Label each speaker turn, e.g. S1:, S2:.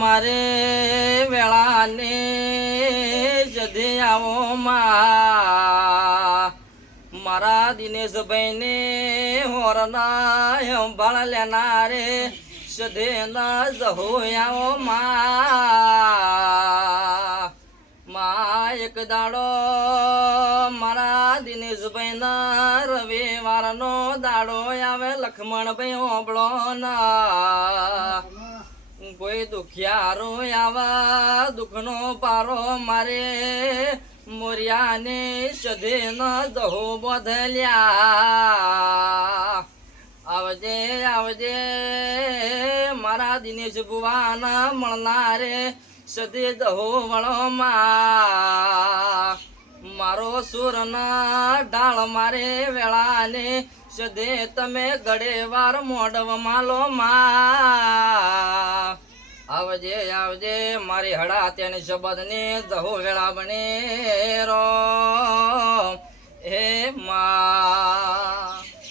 S1: મારે વેળાને જદે આવો મારા દિનેશભાઈને હોરના સંભાળ લેનારે સદે ના જહો આવો માં. એક દાડો મારા દિનેશભાઈના રવિવારનો દાડો આવે, લખમણભાઈ ઓબળો ના કોઈ દુખિયારો આવા દુઃખનો પારો મારે. મોર્યાને સધે ન દહો બદલ્યા આવજે આવજે, મારા દિનેશ ભુવાન મળનારે સદે દહો વળો માં મારો સુરના ડાળ મારે વેળાને સદે તમે ગળે વાર મોડવ માલો માં આવજે આવજે મારી હડા તેની શબ્દની દહુ વેળા બને રો. હે મા